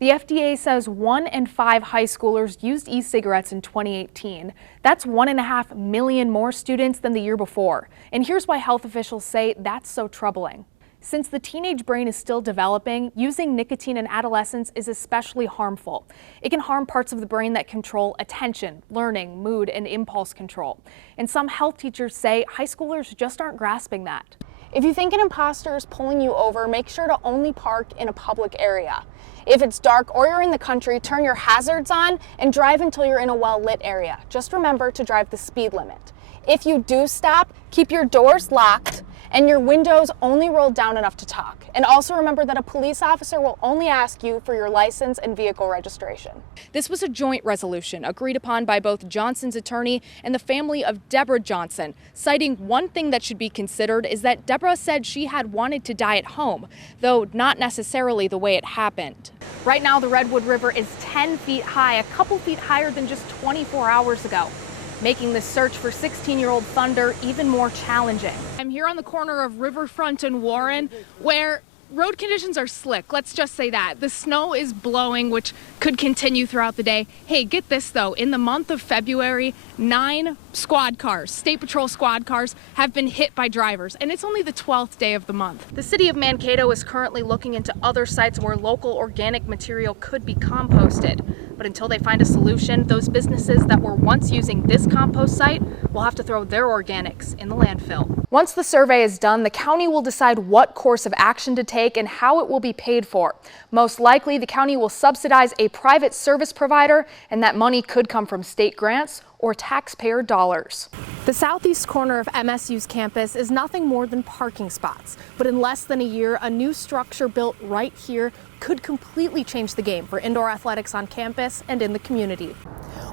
The FDA says 1 in 5 high schoolers used e-cigarettes in 2018. That's 1.5 million more students than the year before. And here's why health officials say that's so troubling. Since the teenage brain is still developing, using nicotine in adolescence is especially harmful. It can harm parts of the brain that control attention, learning, mood, and impulse control. And some health teachers say high schoolers just aren't grasping that. If you think an imposter is pulling you over, make sure to only park in a public area. If it's dark or you're in the country, turn your hazards on and drive until you're in a well-lit area. Just remember to drive the speed limit. If you do stop, keep your doors locked and your windows only rolled down enough to talk. And also remember that a police officer will only ask you for your license and vehicle registration. This was a joint resolution agreed upon by both Johnson's attorney and the family of Deborah Johnson, citing one thing that should be considered is that Deborah said she had wanted to die at home, though not necessarily the way it happened. Right now, the Redwood River is 10 feet high, a couple feet higher than just 24 hours ago, making the search for 16-year-old Thunder even more challenging. I'm here on the corner of Riverfront and Warren, where road conditions are slick. Let's just say that. The snow is blowing, which could continue throughout the day. Hey, get this though. In the month of February, 9 squad cars, State Patrol squad cars, have been hit by drivers, and it's only the 12th day of the month. The city of Mankato is currently looking into other sites where local organic material could be composted. But until they find a solution, those businesses that were once using this compost site will have to throw their organics in the landfill. Once the survey is done, the county will decide what course of action to take and how it will be paid for. Most likely, the county will subsidize a private service provider, and that money could come from state grants or taxpayer dollars. The southeast corner of MSU's campus is nothing more than parking spots. But in less than a year, a new structure built right here could completely change the game for indoor athletics on campus and in the community.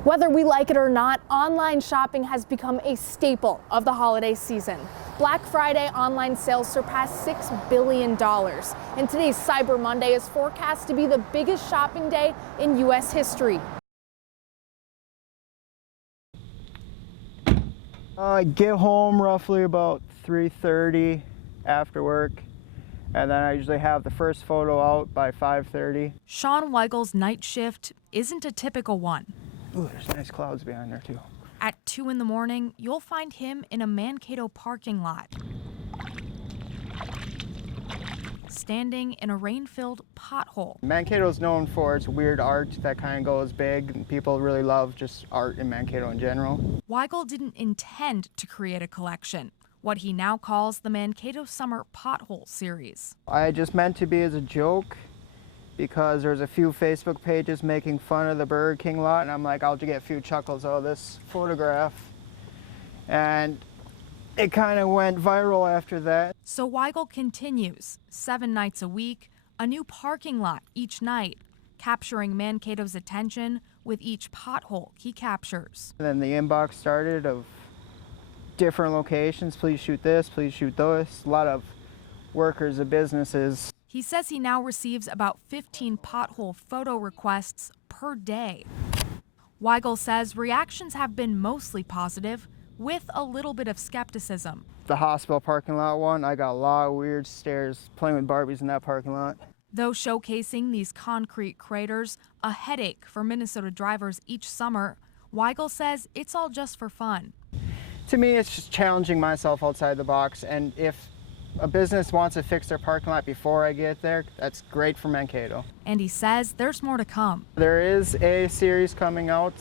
Whether we like it or not, online shopping has become a staple of the holiday season. Black Friday online sales surpassed $6 billion, and today's Cyber Monday is forecast to be the biggest shopping day in U.S. history. I get home roughly about 3:30 after work, and then I usually have the first photo out by 5:30. Sean Weigel's night shift isn't a typical one. Ooh, there's nice clouds behind there too. At 2 in the morning, you'll find him in a Mankato parking lot, standing in a rain-filled pothole. Mankato's known for its weird art that kind of goes big, and people really love just art in Mankato in general. Weigel didn't intend to create a collection, what he now calls the Mankato Summer Pothole Series. I just meant to be as a joke because there's a few Facebook pages making fun of the Burger King lot, and I'm like, I'll just get a few chuckles out of this photograph. And it kind of went viral after that. So Weigel continues, 7 nights a week, a new parking lot each night, capturing Mankato's attention with each pothole he captures. And then the inbox started of different locations. Please shoot this, please shoot those. A lot of workers of businesses. He says he now receives about 15 pothole photo requests per day. Weigel says reactions have been mostly positive, with a little bit of skepticism. The hospital parking lot one, I got a lot of weird stares playing with Barbies in that parking lot. Though showcasing these concrete craters a headache for Minnesota drivers each summer, Weigel says it's all just for fun. To me, it's just challenging myself outside the box, and if a business wants to fix their parking lot before I get there, that's great for Mankato. And he says there's more to come. There is a series coming out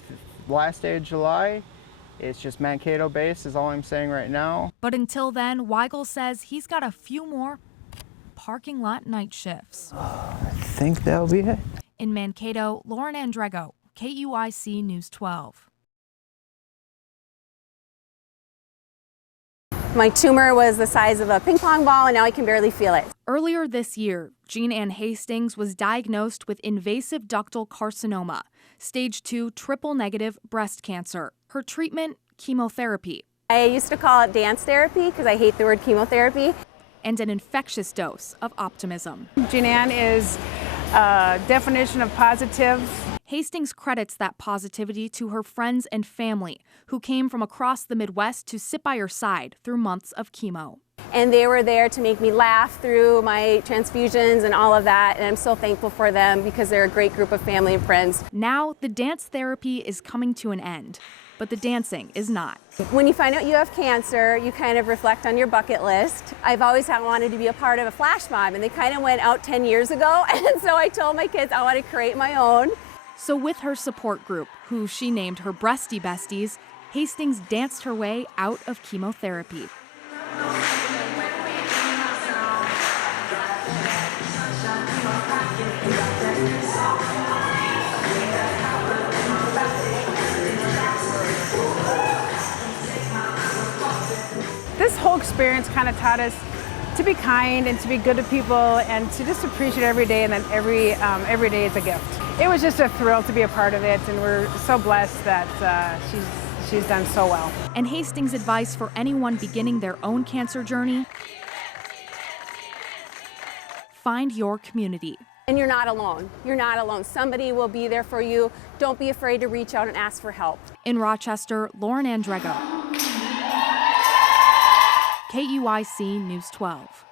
last day of July. It's just Mankato based is all I'm saying right now. But until then, Weigel says he's got a few more parking lot night shifts. I think that'll be it. In Mankato, Lauren Andrego, KEYC News 12. My tumor was the size of a ping pong ball, and now I can barely feel it. Earlier this year, Jean Ann Hastings was diagnosed with invasive ductal carcinoma, stage 2 triple-negative breast cancer. Her treatment, chemotherapy. I used to call it dance therapy because I hate the word chemotherapy. And an infectious dose of optimism. Jean Ann is a definition of positive. Hastings credits that positivity to her friends and family who came from across the Midwest to sit by her side through months of chemo. and they were there to make me laugh through my transfusions and all of that, and I'm so thankful for them because they're a great group of family and friends. Now, the dance therapy is coming to an end, but the dancing is not. When you find out you have cancer, you kind of reflect on your bucket list. I've always wanted to be a part of a flash mob, and they kind of went out 10 years ago, and so I told my kids I want to create my own. So with her support group, who she named her Breasty Besties, Hastings danced her way out of chemotherapy. This whole experience kind of taught us to be kind and to be good to people and to just appreciate every day, and that every day is a gift. It was just a thrill to be a part of it, and we're so blessed that she's done so well. And Hastings' advice for anyone beginning their own cancer journey: find your community. And you're not alone. You're not alone. Somebody will be there for you. Don't be afraid to reach out and ask for help. In Rochester, Lauren Andrego, KEYC News 12.